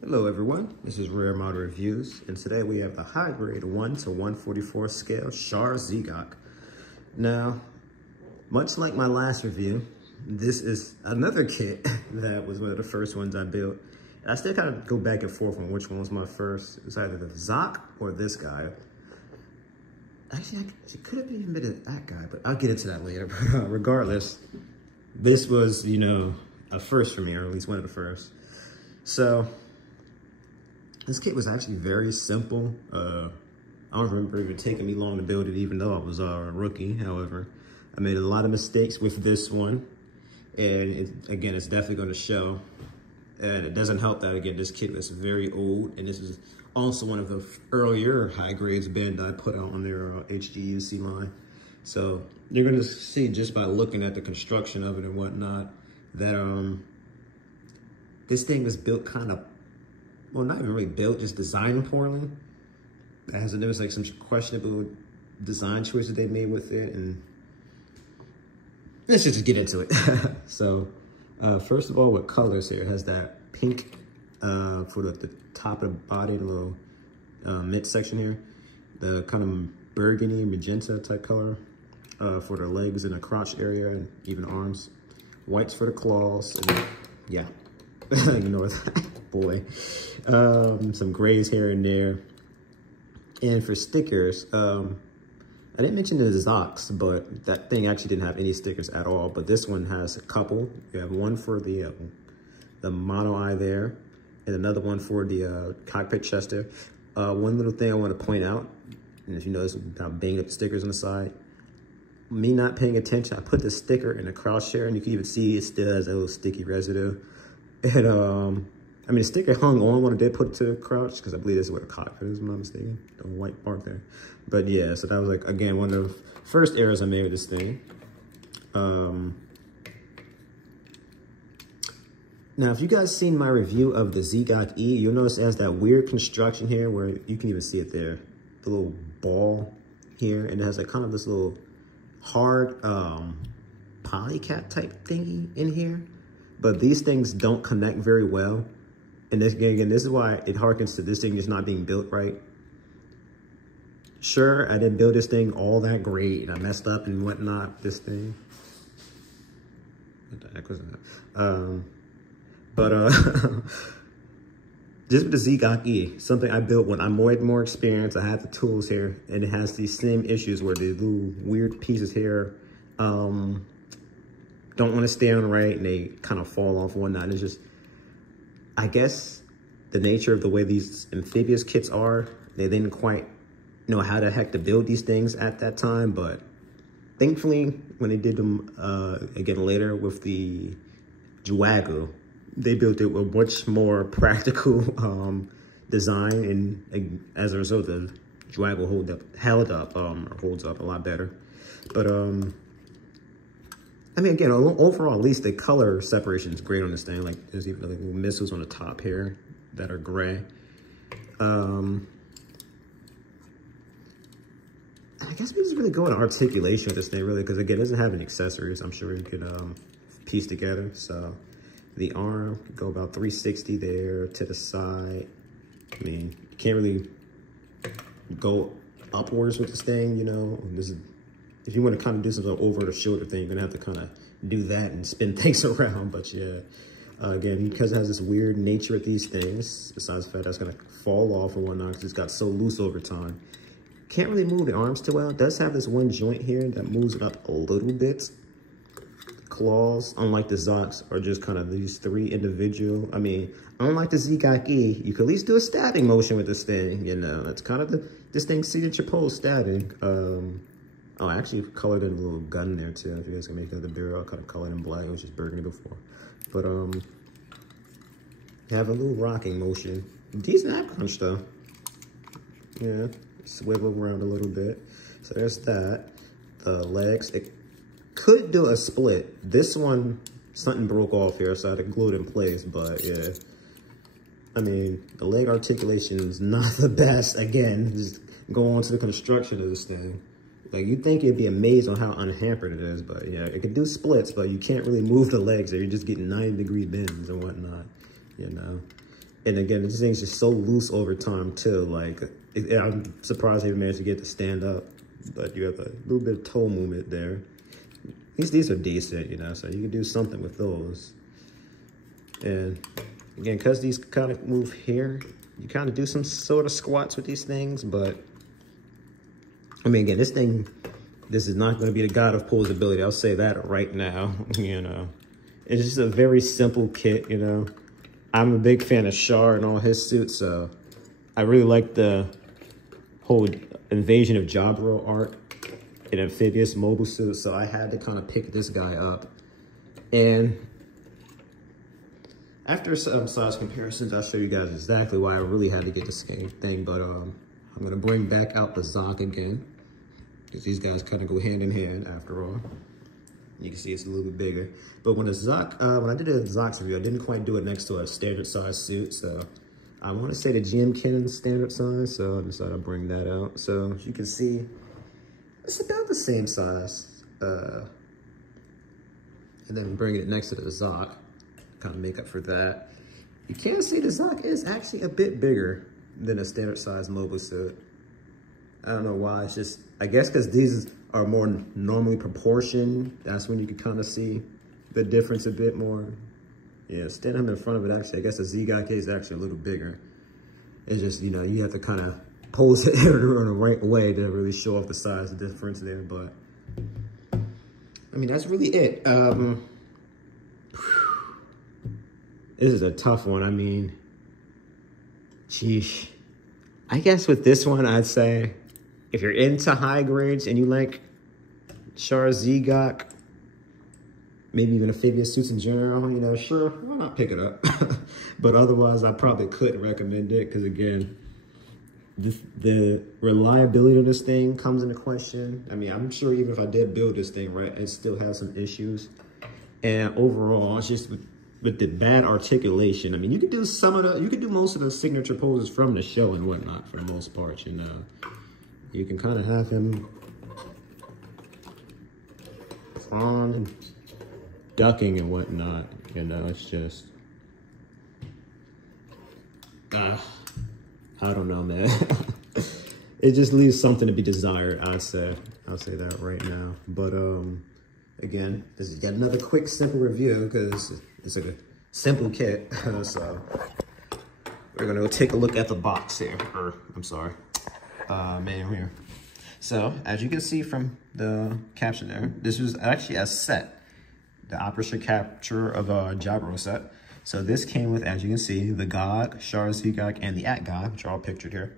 Hello everyone, this is Rare Model Reviews, and today we have the high grade 1 to 144 scale Char Zigok. Now, much like my last review, this is another kit that was one of the first ones I built. I still kind of go back and forth on which one was my first. It was either the Zoc or this guy. Actually, it could have even been that guy, but I'll get into that later. Regardless, this was, a first for me, or at least one of the first. So, this kit was actually very simple. I don't remember even taking me long to build it, even though I was a rookie. However, I made a lot of mistakes with this one. And again, it's definitely going to show. And it doesn't help that, again, this kit was very old. And this is also one of the earlier high grades bend I put out on their HGUC line. So you're going to see just by looking at the construction of it and whatnot that this thing was built kind of, well, not even really built, just designed poorly. There was like some questionable design choices they made with it, and let's just get into it. So, first of all, with colors here, it has that pink for the top of the body, the little midsection here, the kind of burgundy, magenta type color for the legs and the crotch area, and even arms. Whites for the claws, and yeah, ignore that. Boy. Some grays here and there. And for stickers, I didn't mention the Zocs, but that thing actually didn't have any stickers at all. But this one has a couple. You have one for the mono eye there, and another one for the cockpit chest there. One little thing I want to point out, and if you notice how banged up the stickers on the side, me not paying attention, I put the sticker in the cross chair, and you can even see it still has a little sticky residue. And I mean, the sticker hung on when I did put it to the crouch, because I believe this is where the cockpit is, if I'm not mistaken. The white part there. But yeah, so that was like, again, one of the first errors I made with this thing. Now, if you guys seen my review of the Zigok E, you'll notice it has that weird construction here where you can even see it there. The little ball here, and it has like kind of this little hard polycap type thingy in here. But these things don't connect very well. And this, again, this is why it harkens to this thing just not being built right. Sure, I didn't build this thing all that great, and I messed up and whatnot, this thing. What the heck was that? Just with the Zigok E, something I built when I'm more experienced, I have the tools here, and it has these same issues where the little weird pieces here don't want to stay on right, and they kind of fall off and whatnot. And it's just, I guess the nature of the way these amphibious kits are, they didn't quite know how the heck to build these things at that time. But thankfully, when they did them again later with the Juago, they built it with much more practical design, and as a result, the Juago holds up a lot better. But I mean, again, overall, at least the color separation is great on this thing. Like, there's even like little missiles on the top here that are gray. I guess we just really go into articulation with this thing, really, because again, it doesn't have any accessories. I'm sure you could piece together. So the arm, go about 360 there to the side. I mean, you can't really go upwards with this thing, This is, if you want to kind of do something over the shoulder thing, you're gonna have to kind of do that and spin things around. But yeah, again, because it has this weird nature with these things, besides the fact that's gonna fall off and whatnot, because it's got so loose over time. Can't really move the arms too well. It does have this one joint here that moves it up a little bit. Claws, unlike the Zocs, are just kind of these three individual. I mean, unlike the Zigok E, you could at least do a stabbing motion with this thing. It's kind of this thing's signature pose, stabbing. Oh, I actually colored in a little gun there too. If you guys can make it the barrel, I kind of colored in black. It was just burgundy before. But have a little rocking motion. Decent ab crunch though. Yeah, swivel around a little bit. So there's that. The legs, it could do a split. This one, something broke off here, so I had to glue it in place. But yeah, I mean, the leg articulation is not the best. Again, just go on to the construction of this thing. Like, you'd think you'd be amazed on how unhampered it is, but yeah, it can do splits, but you can't really move the legs, or you're just getting 90-degree bends and whatnot, And again, this thing's just so loose over time too. Like, I'm surprised they managed to get it to stand up. But you have a little bit of toe movement there. At least these are decent, you know, so you can do something with those. And again, because these kind of move here, you kind of do some sort of squats with these things. But, I mean, again, this is not going to be the god of posability. I'll say that right now, you know. It's just a very simple kit, you know. I'm a big fan of Char and all his suits, so I really like the whole Invasion of Jabro art in amphibious mobile suit, so I had to kind of pick this guy up. And after some size comparisons, I'll show you guys exactly why I really had to get this thing. But I'm going to bring back out the Zoc again, because these guys kind of go hand in hand after all. You can see it's a little bit bigger. But when when I did a Zoc review, I didn't quite do it next to a standard size suit, so I want to say the GM Ken standard size, so I decided to bring that out. So as you can see, it's about the same size. And then bringing it next to the Zoc, kind of make up for that. You can see the Zoc is actually a bit bigger than a standard size mobile suit. I don't know why, it's just, I guess because these are more normally proportioned, that's when you can kind of see the difference a bit more. Yeah, standing in front of it, actually, I guess the Zigak is actually a little bigger. It's just, you know, you have to kind of pose it in the right way to really show off the size difference there, but I mean, that's really it. This is a tough one. I mean, sheesh. I guess with this one, I'd say if you're into high grades and you like Char Zigak, maybe even amphibious suits in general, you know, sure, why not pick it up? But otherwise, I probably couldn't recommend it because, again, the reliability of this thing comes into question. I mean, I'm sure even if I did build this thing, right, it still has some issues. And overall, it's just with the bad articulation. I mean, you could do most of the signature poses from the show and whatnot for the most part, you know. You can kind of have him on ducking and whatnot, you know. It's just I don't know, man. It just leaves something to be desired, I'll say that right now. But again, this is yet another quick simple review because it's a simple kit. So we're gonna go take a look at the box here, or I'm sorry, manual here. So as you can see from the caption there, this was actually a set, the Operation Capture of a Jabro set. So this came with, as you can see, the Gog, Char Zigak, and the At-Gog, which are all pictured here.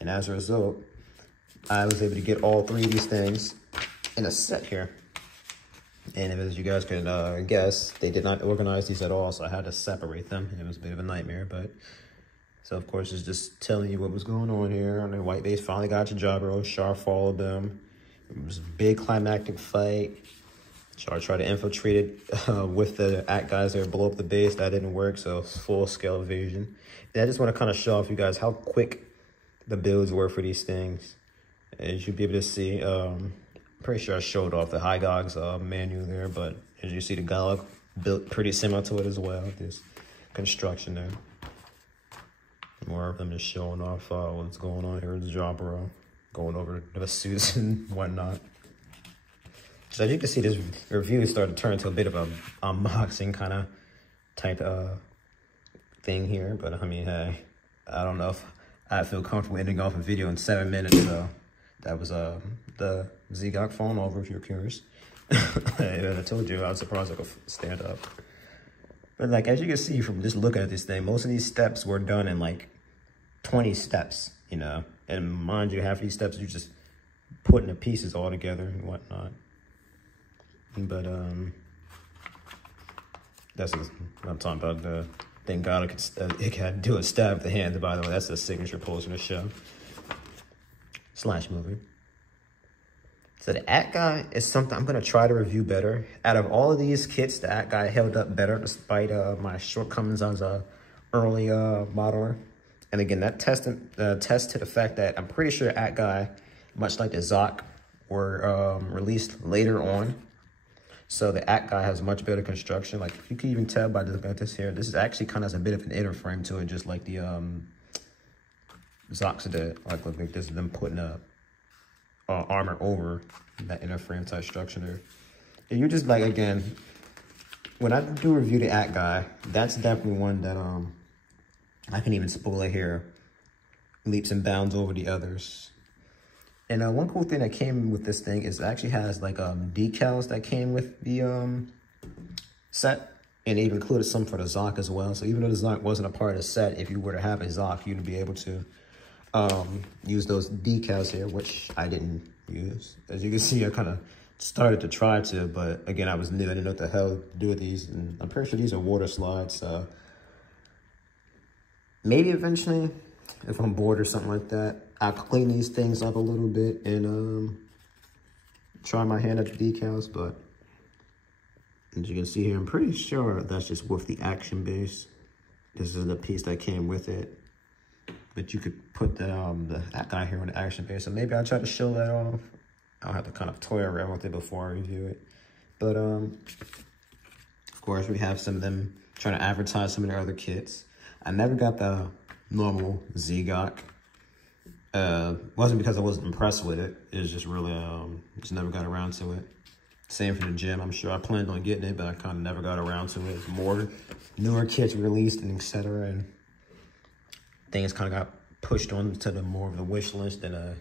And as a result, I was able to get all three of these things in a set here. And as you guys can guess, they did not organize these at all, so I had to separate them. It was a bit of a nightmare, but... So, of course, it's just telling you what was going on here. And the white base finally got to Jabro. Char followed them. It was a big climactic fight. Char tried to infiltrate it with the At guys there, blow up the base. That didn't work, so full-scale evasion. And I just want to kind of show off you guys how quick the builds were for these things. As you'll be able to see, I'm pretty sure I showed off the High Gog's manual there, but as you see, the Gog built pretty similar to it as well. This construction there. More of them just showing off what's going on here in Jabro, going over the suits and whatnot. So as you can see, this review started to turn into a bit of a unboxing kind of type thing here. But I mean, hey, I don't know if I feel comfortable ending off a video in 7 minutes. So that was the Zigak phone over, if you're curious. I told you, I was surprised I could stand up. But like, as you can see from just looking at this thing, most of these steps were done in like 20 steps, you know. And mind you, half of these steps you're just putting the pieces all together and whatnot. But that's what I'm talking about. The thank God it can do a stab with the hand. By the way, that's the signature pose in the show / movie. So the At Guy is something I'm gonna try to review better. Out of all of these kits, the At Guy held up better despite my shortcomings as a early modeler. And again, that tests to the fact that I'm pretty sure At Guy, much like the Zoc, were released later on. So the Act guy has much better construction. Like you can even tell by looking at this here, this is actually kind of has a bit of an inner frame to it, just like the Zoxida. Like look like this is them putting a armor over that inner frame type structure there. And you just like, again, when I do review the Act guy, that's definitely one that I can even spoil it here, leaps and bounds over the others. And one cool thing that came with this thing is it actually has like decals that came with the set, and it even included some for the Zoc as well. So even though the Zoc wasn't a part of the set, if you were to have a Zoc, you'd be able to use those decals here, which I didn't use. As you can see, I kind of started to try to, but again, I was new. I didn't know what the hell to do with these, and I'm pretty sure these are water slides. So maybe eventually, if I'm bored or something like that, I'll clean these things up a little bit and try my hand at the decals. But as you can see here, I'm pretty sure that's just with the action base. This is the piece that came with it. But you could put that guy here on the action base. So maybe I'll try to show that off. I'll have to kind of toy around with it before I review it. But of course, we have some of them trying to advertise some of their other kits. I never got the normal Zigok. Wasn't because I wasn't impressed with it. It was just really, just never got around to it. Same for the gym. I'm sure I planned on getting it, but I kind of never got around to it. More newer kits released and etc. And things kind of got pushed on to the more of the wish list than a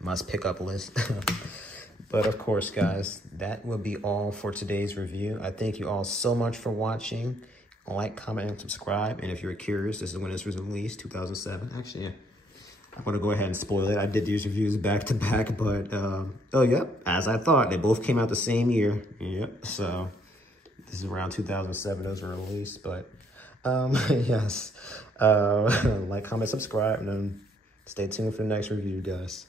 must pick up list. But of course, guys, that will be all for today's review. I thank you all so much for watching. Like, comment, and subscribe. And if you're curious, this is when this was released, 2007. Actually, I'm going to go ahead and spoil it. I did these reviews back to back, but, oh, yep, as I thought, they both came out the same year. Yep, so this is around 2007, those were released, but, yes, like, comment, subscribe, and then stay tuned for the next review, guys.